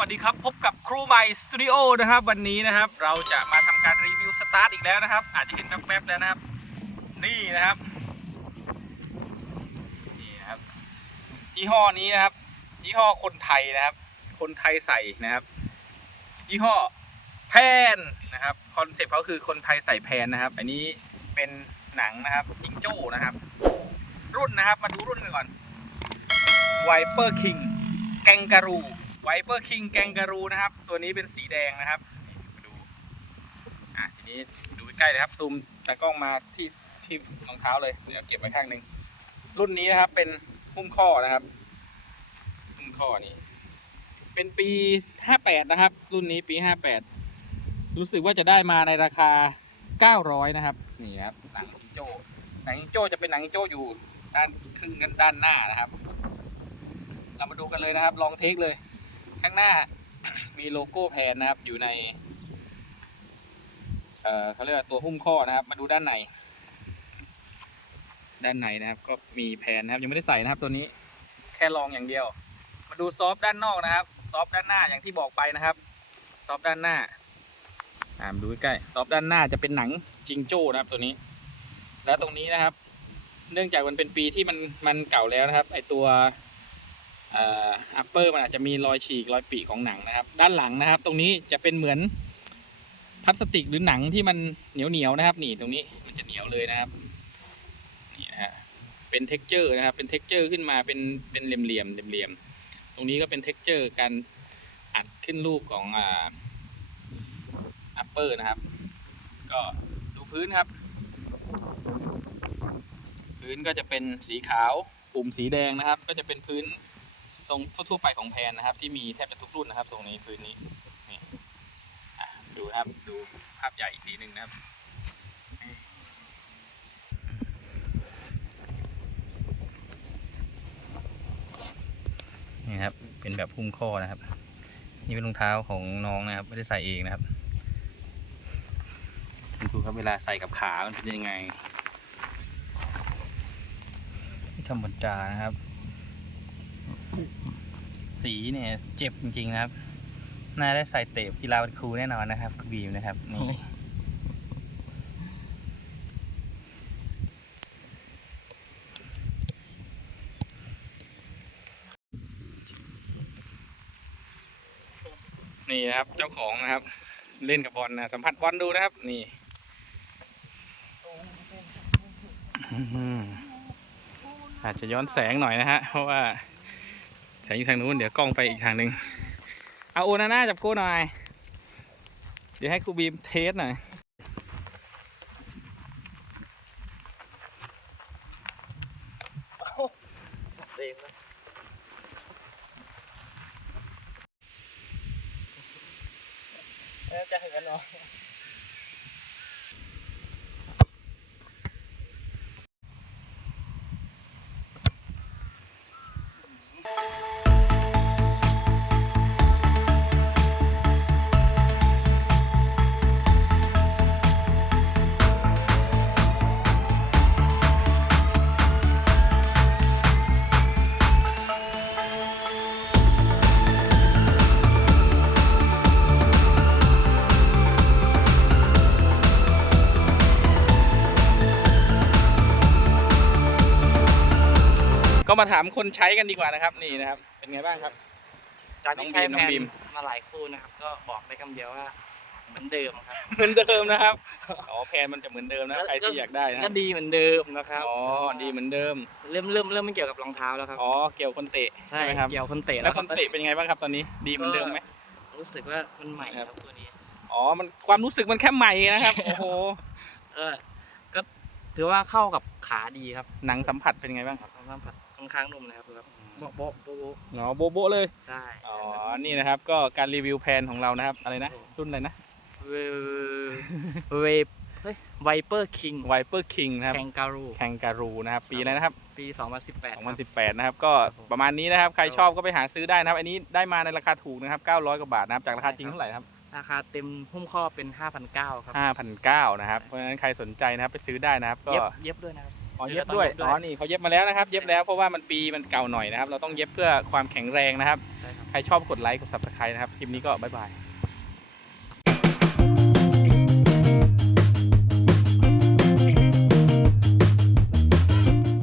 วัสดีครับ พบกับครูใหม่สตูดิโอนะครับวันนี้นะครับ เราจะมาทำการรีวิวสตาร์ทอีกแล้วนะครับ อาจจะเห็นแวบๆแล้วนะครับ นี่นะครับนี่นะครับยี่ห้อนี้นะครับยี่ห้อคนไทยนะครับ คนไทยใส่นะครับยี่ห้อแพนนะครับคอนเซ็ปต์เขาคือคนไทยใส่แพนนะครับ อันนี้เป็นหนังนะครับจิงโจ้นะครับ รุ่นนะครับมาดูรุ่นกันก่อน Viper King แกงการู Viper King แกงการูนะครับ ตัวนี้เป็นสีแดงนะครับนี่มาดูอะทีนี้ดูใกล้เลยครับซูมตากล้องมาที่ที่รองเท้าเลยเดี๋ยวเก็บไว้ข้างหนึ่งรุ่นนี้นะครับเป็นหุ้มข้อนะครับหุ้มข้อนี่เป็นปี 58 นะครับ รุ่นนี้ปี 58 รู้สึกว่าจะได้มาในราคา 900 นะครับนี่ครับหนังจิงโจ้หนังจิงโจ้จะเป็นหนังจิงโจ้อยู่ด้านครึ่งด้านหน้านะครับ เรามาดูกันเลยนะครับ ลองเทคเลย ข้างหน้ามีโลโก้แพนนะครับ อยู่ใน เอ่อเขาเรียกว่าตัวหุ้มข้อนะครับ มาดูด้านใน ด้านในนะครับ ก็มีแพนนะครับ ยังไม่ได้ใส่นะครับ ตัวนี้แค่ลองอย่างเดียว มาดูซอฟด้านนอกนะครับ ซอฟด้านหน้าอย่างที่บอกไปนะครับ ซอฟด้านหน้าอ่ามาดูใกล้ๆซอฟด้านหน้าจะเป็นหนังจิงโจ้นะครับ ตัวนี้ แล้วตรงนี้นะครับ เนื่องจากมันเป็นปีที่มันมันเก่าแล้วนะครับ ไอตัว อัปเปอร์มันอาจจะมีรอยฉีกรอยปีของหนังนะครับ ด้านหลังนะครับ ตรงนี้จะเป็นเหมือนพลาสติกหรือหนังที่มันเหนียวเหนียวนะครับ นี่ตรงนี้มันจะเหนียวเลยนะครับนี่นะฮะเป็นเท็กเจอร์นะครับ เป็นเท็กเจอร์ขึ้นมาเป็นเป็นเหลี่ยมเหลี่ยมเหลี่ยมตรงนี้ก็เป็นเท็กเจอร์การอัดขึ้นรูปของอ่าอัปเปอร์นะครับ ก็ดูพื้นครับ พื้นก็จะเป็นสีขาวปุ่มสีแดงนะครับ ก็จะเป็นพื้น ทรงทั่วๆไปของแพนนะครับ ที่มีแทบจะทุกรุ่นนะครับตรงนี้พื้นนี้นี่อะดูนะครับดูภาพใหญ่อีกทีหนึ่งนะครับนี่ครับ เป็นแบบหุ้มข้อนะครับ นี่เป็นรองเท้าของน้องนะครับ ไม่ได้ใส่เองนะครับคุณครูครับเวลาใส่กับขามันเป็นยังไงไม่ธรรมดานะครับ สีเนี่ยเจ็บจริงๆนะครับน่าได้ใส่เตะกีฬาเป็นครูแน่นอนนะครับครูบีมนะครับนี่นี่นะครับเจ้าของนะครับ เล่นกับบอลนะสัมผัสบอลดูนะครับ นี่อืมอาจจะย้อนแสงหน่อยนะฮะเพราะว่า แสงอยู่ทางนู้นเดี๋ยวกล้องไปอีกทางหนึ่งเอาโอนาน่าจับกูหน่อย เดี๋ยวให้ครูบีมเทสหน่อยเองนะจะเห็นเนาะ มาถามคนใช้กันดีกว่านะครับ นี่นะครับ เป็นไงบ้างครับ จากที่ใช้น้แพองนบีมมาหลายคู่นะครับ ก็บอกได้คำเดียวว่าเหมือนเดิมครับ เหมือนเดิมนะครับอ๋อแพนมันจะเหมือนเดิมนะใครที่อยากได้นะก็ดีเหมือนเดิมนะครับอ๋อดีเหมือนเดิม เริ่มเริ่มเริ่มไม่เกี่ยวกับรองเท้าแล้วครับอ๋อเกี่ยวคนเตะใช่ไหมครับเกี่ยวคนเตะแล้วคครันบเตะเป็นยังไงบ้างครับตอนนี้ ดีเหมือนเดิมไหมรู้สึกว่ามันใหม่ครับตัวนี้อ๋อมันความรู้สึกมันแค่ใหม่นะครับโอ้โหเออก็ถือว่าเข้ากับขาดีครับหนังสัมผัสเป็นไงบ้างค่อนข้างผัด ค่อนข้างนุ่มนะครับครับโบ๊ะโบ๊ะโบ๊ะโบ๊ะอ๋อโบะโบะเลย ใช่อ๋อ นี่นะครับ ก็การรีวิวแพนของเรานะครับ อะไรนะ รุ่นอะไรนะเวเวเฮ้ยไวเปอร์คิง Viper King นะครับ แคงการูแคงการูนะครับ ปีอะไรนะครับ ปี 2018ครับ 2018 นะครับ ก็ประมาณนี้นะครับ ใครชอบก็ไปหาซื้อได้นะครับ อันนี้ได้มาในราคาถูกนะครับ 900 กว่าบาทนะครับ จากราคาจริงเท่าไหร่ครับ ราคาเต็มหุ้มข้อเป็น 5,900 ครับ5,900 นะครับ เพราะฉะนั้นใครสนใจนะครับไปซื้อได้นะครับ ก็เย็บเย็บด้วยนะครับ อ๋อซื้เย็บแล้วต้งด้วยเอ๋อนี่เขาเย็บมาแล้วนะครับ เย็บแล้วเพราะว่ามันปีมันเก่าหน่อยนะครับ เราต้องเย็บเพื่อความแข็งแรงนะครับ ใช่ครับ ใครชอบกดไลค์กด subscribe นะครับคลิปนี้ก็บ๊ายบาย